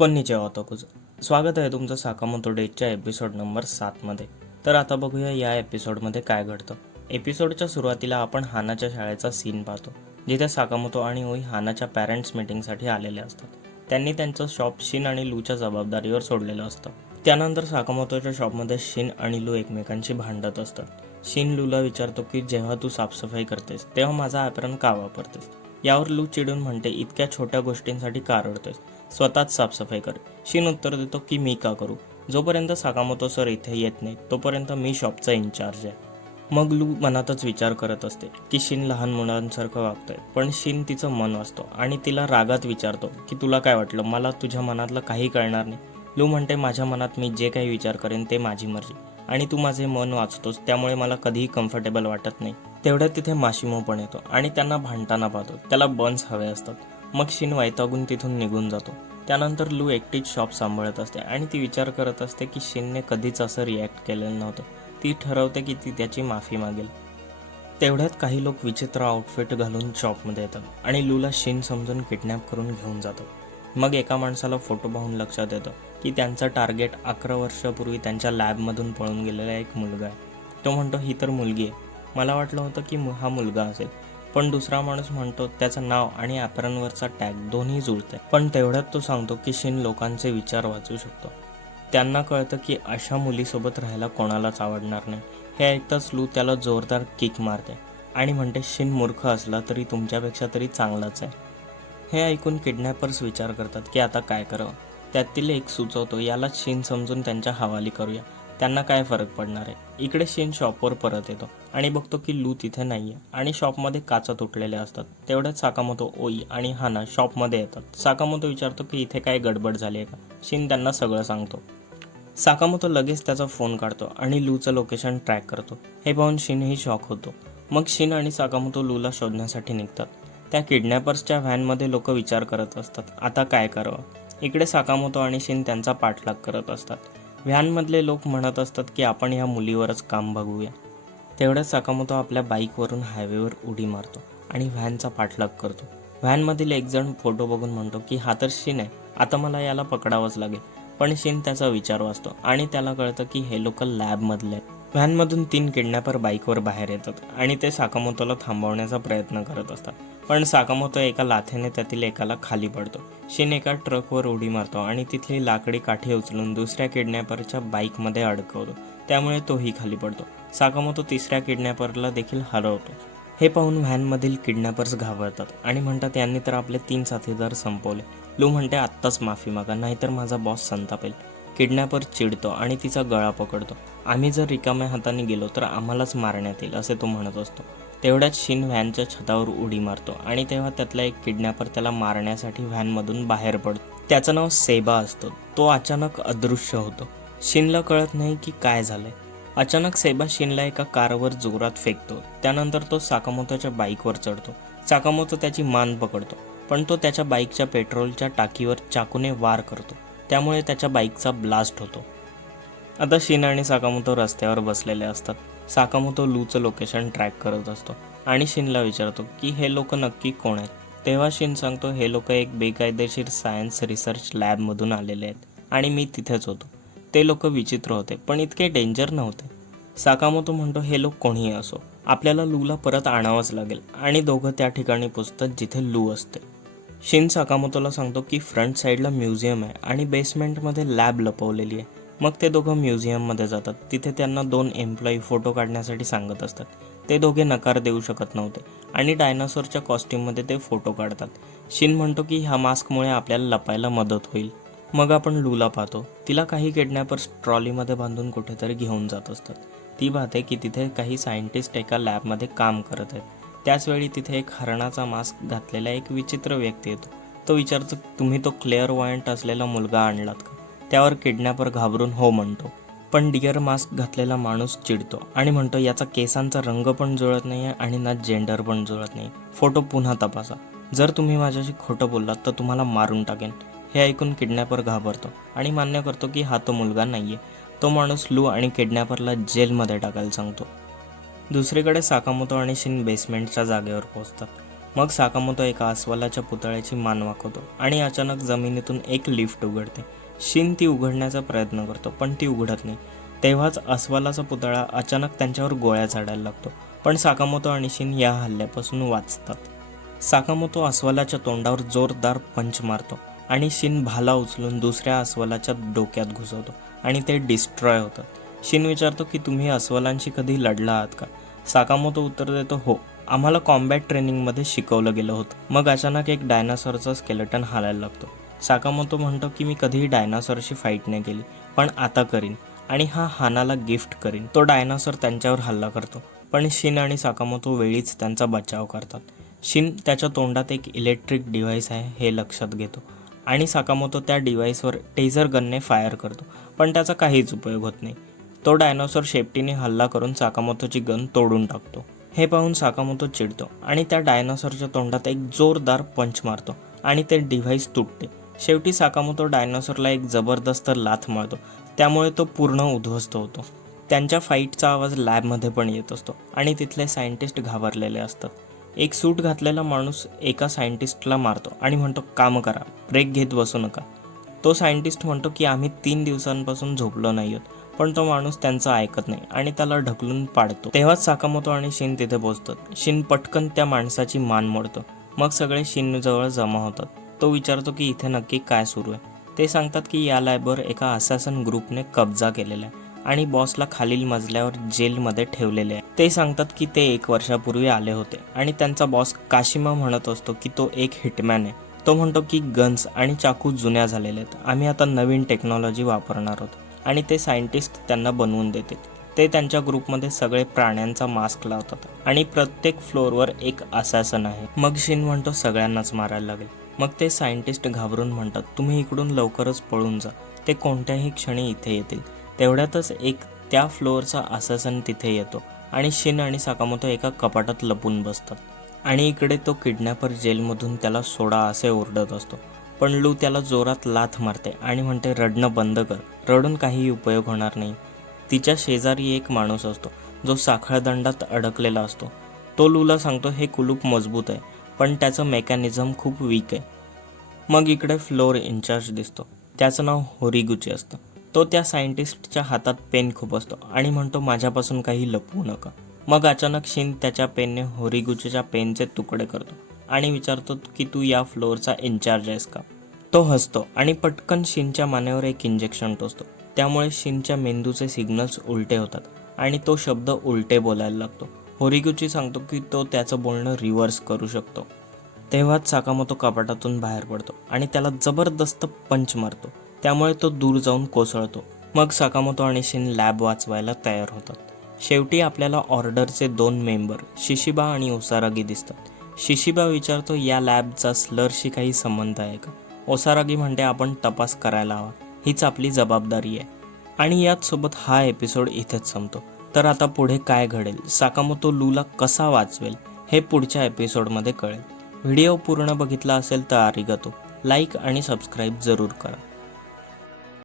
कोन्नीचे कुझ स्वागत आहे तुमचं साकामोतो डेजच्या एपिसोड नंबर सातमध्ये तर आता बघूया या एपिसोडमध्ये काय घडतं. एपिसोडच्या सुरुवातीला आपण हानाच्या शाळेचा सीन पाहतो जिथे साकामोतो आणि ओई हानाच्या पॅरेंट्स मीटिंगसाठी आलेले असतात. त्यांनी त्यांचं शॉप शिन आणि लूच्या जबाबदारीवर सोडलेलं असतं. त्यानंतर साकामोतोच्या शॉपमध्ये शिन आणि लू एकमेकांशी भांडत असतात. शिन लूला विचारतो की जेव्हा तू साफसफाई करतेस तेव्हा माझा ॲपरन का वापरतेस? यावर लू चिडून म्हणते इतक्या छोट्या गोष्टींसाठी का रडतेस स्वतःच साफसफाई कर. शिन उत्तर देतो की मी का करू? जोपर्यंत साकामोतो सर इथे येत नाही तोपर्यंत मी शॉपचा इन्चार्ज आहे. मग लू मनातच विचार करत असते की शिन लहान मुलांसारखं वागतोय पण शिन तिचं मन वाचतो आणि तिला रागात विचारतो की तुला काय वाटलं? मला तुझ्या मनातलं काही कळणार नाही. लू म्हणते माझ्या मनात मी जे काही विचार करेन ते माझी मर्जी. आणि तू माझे मन वाचतोस त्यामुळे मला कधीही कम्फर्टेबल वाटत नाही. तेवढ्यात तिथे माशिमो पण येतो आणि त्यांना भांडताना पाहतो. त्याला बन्स हवे असतात. मग शिन वैतागून तिथून निघून जातो. त्यानंतर लू एकटीच शॉप सांभाळत असते आणि ती विचार करत असते की शिनने कधीच असं रिॲक्ट केलेलं नव्हतं. ती ठरवते की ती त्याची माफी मागेल. तेवढ्यात काही लोक विचित्र आउटफिट घालून शॉपमध्ये येतात आणि लूला शिन समजून किडनॅप करून घेऊन जातात मग एका माणसाला फोटो पाहून लक्षात येतं की त्यांचं टार्गेट अकरा वर्षापूर्वी त्यांच्या लॅबमधून पळून गेलेला एक मुलगा आहे. तो म्हणतो ही तर मुलगी आहे. मला वाटलं होतं की हा मुलगा असेल. पण दुसरा माणूस म्हणतो त्याचं नाव आणि ॲपरनवरचा टॅग दोन्ही जुळते पण तेवढ्यात तो सांगतो की शिन लोकांचे विचार वाचू शकतो. त्यांना कळतं की अशा मुलीसोबत राहायला कोणालाच आवडणार नाही. हे ऐकताच लू त्याला जोरदार किक मारते आणि म्हणते शिन मूर्ख असला तरी तुमच्यापेक्षा तरी चांगलाच आहे. हे ऐकून किडनॅपर्स विचार करतात की आता काय करावं? त्यातील एक सुचवतो याला शिन समजून त्यांच्या हवाली करूया. त्यांना काय फरक पडणार आहे? इकडे शेन शॉपवर परत येतो. आणि बघतो की लू तिथे नाही आहे आणि शॉपमध्ये काचा तुटलेल्या असतात. तेवढ्यात साकामोतो ओई आणि हाना शॉपमध्ये येतात. साकामोतो विचारतो की इथे काय गडबड झाली आहे का? शिन त्यांना सगळं सांगतो. साकामोतो लगेच त्याचा फोन काढतो आणि लूचं लोकेशन ट्रॅक करतो. हे पाहून शिनही शॉक होतो. मग शिन आणि साकामोतो लूला शोधण्यासाठी निघतात. त्या किडनॅपर्सच्या व्हॅनमध्ये लोक विचार करत असतात. आता काय करावं? इकडे साकामोतो आणि शिन त्यांचा पाठलाग करत असतात. व्हॅनमधले लोक म्हणत असतात की आपण या मुलीवरच काम बघूया. तेवढ्याच साकामोतो आपल्या बाईकवरून हायवेवर उडी मारतो आणि व्हॅनचा पाठलाग करतो. व्हॅनमधील एक जण फोटो बघून म्हणतो की हा तर शिन आहे. आता मला याला पकडावंच लागेल. पण शिन त्याचा विचार वाचतो आणि त्याला कळतं की हे लोक लॅबमधले आहेत. व्हॅनमधून तीन किडनॅपर बाईकवर बाहेर येतात आणि ते साकामोतोला थांबवण्याचा प्रयत्न करत असतात. पण साकामोतो एका लाथेने त्यातील एकाला खाली पडतो. शिन एका ट्रकवर उडी मारतो आणि तिथली लाकडी काठी उचलून दुसऱ्या किडनॅपरच्या बाईकमध्ये अडकवतो. त्यामुळे तोही खाली पडतो. साकामोतो तिसऱ्या किडनॅपरला देखील हरवतो. हे पाहून व्हॅनमधील किडनॅपर्स घाबरतात आणि म्हणतात यांनी तर आपले तीन साथीदार संपवले. लू म्हणते आत्ताच माफी मागा नाहीतर माझा बॉस संतापेल. किडनॅपर चिडतो आणि तिचा गळा पकडतो. आम्ही जर रिकाम्या हाताने गेलो तर आम्हालाच मारण्यात येईल असे तो म्हणत असतो. तेवढ्यात शिन व्हॅनच्या छतावर उडी मारतो आणि तेव्हा त्यातला एक किडनॅपर त्याला मारण्यासाठी व्हॅनमधून बाहेर पडतो. त्याचं नाव सेबा असतो. तो अचानक अदृश्य होतो. शिनला कळत नाही की काय झालंय. अचानक सेबा शिनला एका कारवर जोरात फेकतो. त्यानंतर तो साकामोतोच्या बाईकवर चढतो. साकामोतो त्याची मान पकडतो पण तो त्याच्या बाईकच्या पेट्रोलच्या टाकीवर चाकूने वार करतो. त्यामुळे त्याच्या बाईकचा ब्लास्ट होतो. आता शिन आणि साकामोतो रस्त्यावर बसलेले असतात. साकामोतो लूचं लोकेशन ट्रॅक करत असतो आणि शिनला विचारतो की हे लोक नक्की कोण आहेत? तेव्हा शिन सांगतो हे लोक एक बेकायदेशीर सायन्स रिसर्च लॅबमधून आलेले आहेत आणि मी तिथेच होतो. ते लोक विचित्र होते पण इतके डेंजर नव्हते. साकामोतो म्हणतो हे लोक कोणीही असो आपल्याला लूला परत आणावंच लागेल आणि दोघं त्या ठिकाणी पोचतात जिथे लू असते. शिन साकामोतोला सांगतो की फ्रंट साईडला म्युझियम आहे आणि बेसमेंटमध्ये लॅब लपवलेली आहे. मग ते दोघं म्युझियममध्ये जातात. तिथे त्यांना दोन एम्प्लॉई फोटो काढण्यासाठी सांगत असतात. ते दोघे नकार देऊ शकत नव्हते आणि डायनासोरच्या कॉस्ट्यूममध्ये ते फोटो काढतात. शिन म्हणतो की ह्या मास्कमुळे आपल्याला लपायला मदत होईल. मग आपण लूला पाहतो. तिला काही किडनॅपर्स ट्रॉलीमध्ये बांधून कुठेतरी घेऊन जात असतात. ती पाहते की तिथे काही सायंटिस्ट एका लॅबमध्ये काम करत आहेत. त्याचवेळी तिथे एक हरणाचा मास्क घातलेला एक विचित्र व्यक्ती येतो. तो विचारतो तुम्ही तो क्लेअर वॉयंट असलेला मुलगा आणलात का? त्यावर किडनॅपर घाबरून हो म्हणतो. पण डिअर मास्क घातलेला माणूस चिडतो आणि म्हणतो याचा केसांचा रंग पण जुळत नाही आहे आणि ना जेंडर पण जुळत नाही फोटो पुन्हा तपासा. जर तुम्ही माझ्याशी खोटं बोललात तर तुम्हाला मारून टाकेन. हे ऐकून किडनॅपर घाबरतो आणि मान्य करतो की हा तो मुलगा नाही आहे तो माणूस लू आणि किडनॅपरला जेलमध्ये टाकायला सांगतो. दुसरीकडे साकामोतो आणि शिन बेसमेंटच्या जागेवर पोहोचतात. मग साकामोतो एका अस्वलाच्या पुतळ्याची मान वाकवतो आणि अचानक जमिनीतून एक लिफ्ट उघडते. शिन ती उघडण्याचा प्रयत्न करतो पण ती उघडत नाही. तेव्हाच अस्वलाचा पुतळा अचानक त्यांच्यावर गोळ्या झाडायला लागतो पण साकामोतो आणि शिन या हल्ल्यापासून वाचतात. साकामोतो अस्वलाच्या तोंडावर जोरदार पंच मारतो आणि शिन भाला उचलून दुसऱ्या अस्वलाच्या डोक्यात घुसवतो आणि ते डिस्ट्रॉय होतात. शिन विचारतो की तुम्ही अस्वलांशी कधी लढला आहात का? साकामोतो उत्तर देतो हो आम्हाला कॉम्बॅट ट्रेनिंगमध्ये शिकवलं गेलं होतं. मग अचानक एक डायनासॉरचा स्केलेटन हालायला लागतो. साकामोतो म्हणतो की मी कधीही डायनासॉरशी फाईट नाही केली पण आता करीन आणि हा हानाला गिफ्ट करीन. तो डायनासॉर त्यांच्यावर हल्ला करतो पण शिन आणि साकामोतो वेळीच त्यांचा बचाव करतात. शिन त्याच्या तोंडात एक इलेक्ट्रिक डिव्हाइस आहे हे लक्षात घेतो आणि साकामोतो त्या डिव्हाइसवर टेझर गनने फायर करतो पण त्याचा काहीच उपयोग होत नाही. तो डायनोसॉर शेपटीने हल्ला करून साकामोतोची गन तोडून टाकतो. हे पाहून साकामोतो चिडतो आणि त्या डायनोसॉरच्या तोंडात एक जोरदार पंच मारतो आणि ते डिव्हाइस तुटते. शेवटी साकामोतो डायनोसॉरला एक जबरदस्त लाथ मारतो. त्यामुळे तो पूर्ण उद्ध्वस्त होतो. त्यांच्या फाईटचा आवाज लॅबमध्ये पण येत असतो आणि तिथले सायंटिस्ट घाबरलेले असतात. एक सूट घातलेला माणूस एका सायंटिस्टला मारतो आणि म्हणतो काम करा ब्रेक घेत बसू नका. तो सायंटिस्ट म्हणतो की आम्ही तीन दिवसांपासून झोपलो नाही आहोत. पण तो माणूस त्यांचं ऐकत नाही आणि त्याला ढकलून पाडतो. तेव्हाच साकामोतो आणि शिन तिथे पोहोचतात. शिन पटकन त्या माणसाची मान मोडतो. मग सगळे शिन जवळ जमा होतात. तो विचारतो की इथे नक्की काय सुरू आहे? ते सांगतात की या लॅबवर एका असासन ग्रुपने कब्जा केलेला आहे आणि बॉसला खालील मजल्यावर जेलमध्ये ठेवलेले आहे. ते सांगतात की ते एक वर्षापूर्वी आले होते आणि त्यांचा बॉस काशिमा म्हणत असतो की तो एक हिटमॅन आहे. तो म्हणतो की गन्स आणि चाकू जुन्या झालेले आहेत. आम्ही आता नवीन टेक्नॉलॉजी वापरणार आहोत. आणि ते सायंटिस्ट त्यांना बनवून देतात ते त्यांच्या ग्रुपमध्ये सगळे प्राण्यांचा मास्क लावतात आणि प्रत्येक फ्लोअरवर एक असासन आहे. मग शिन म्हणतो सगळ्यांनाच मारायला लागेल. मग ते सायंटिस्ट घाबरून म्हणतात तुम्ही इकडून लवकरच पळून जा. ते कोणत्याही क्षणी इथे येतील. तेवढ्यातच एक त्या फ्लोअरचा असासन तिथे येतो आणि शिन आणि साकामोतो एका कपाटात लपून बसतात आणि इकडे तो किडनॅपर जेलमधून त्याला सोडा असे ओरडत असतो. पण लू त्याला जोरात लाथ मारते आणि म्हणते रडणं बंद कर. रडून काहीही उपयोग होणार नाही. तिच्या शेजारी एक माणूस असतो जो साखळदंडात अडकलेला असतो. तो लूला सांगतो हे कुलूप मजबूत आहे पण त्याचं मेकॅनिझम खूप वीक आहे. मग इकडे फ्लोअर इन्चार्ज दिसतो. त्याचं नाव होरिगुची असतं. तो त्या सायंटिस्टच्या हातात पेन खूप असतो आणि म्हणतो माझ्यापासून काही लपवू नका. मग अचानक शिन त्याच्या पेनने होरिगुचीच्या पेनचे तुकडे करतो. आणि विचारतो की तू या फ्लोअरचा इन्चार्ज आहेस का? तो हसतो आणि पटकन शिनच्या मानेवर एक इंजेक्शन टोचतो. त्यामुळे शिनच्या मेंदूचे सिग्नल्स उलटे होतात आणि तो शब्द उलटे बोलायला लागतो. होरिगुची सांगतो की तो त्याचं बोलणं रिव्हर्स करू शकतो. तेव्हाच साकामतो कपाटातून बाहेर पडतो आणि त्याला जबरदस्त पंच मारतो. त्यामुळे तो दूर जाऊन कोसळतो. मग साकामतो आणि शिन लॅब वाचवायला तयार होतात. शेवटी आपल्याला ऑर्डरचे दोन मेंबर शिशिबा आणि ओसारागी दिसतात. शिशिबा विचारतो या लॅबचा स्लरशी काही संबंध आहे का? ओसारागी म्हणते आपण तपास करायला हवा. हीच आपली जबाबदारी आहे. आणि याच सोबत हा एपिसोड इथेच संपतो. तर आता पुढे काय घडेल? साकामोतो लूला कसा वाचवेल? हे पुढच्या एपिसोडमध्ये कळेल. व्हिडिओ पूर्ण बघितला असेल तर आरिगतो. लाईक आणि सबस्क्राईब जरूर करा.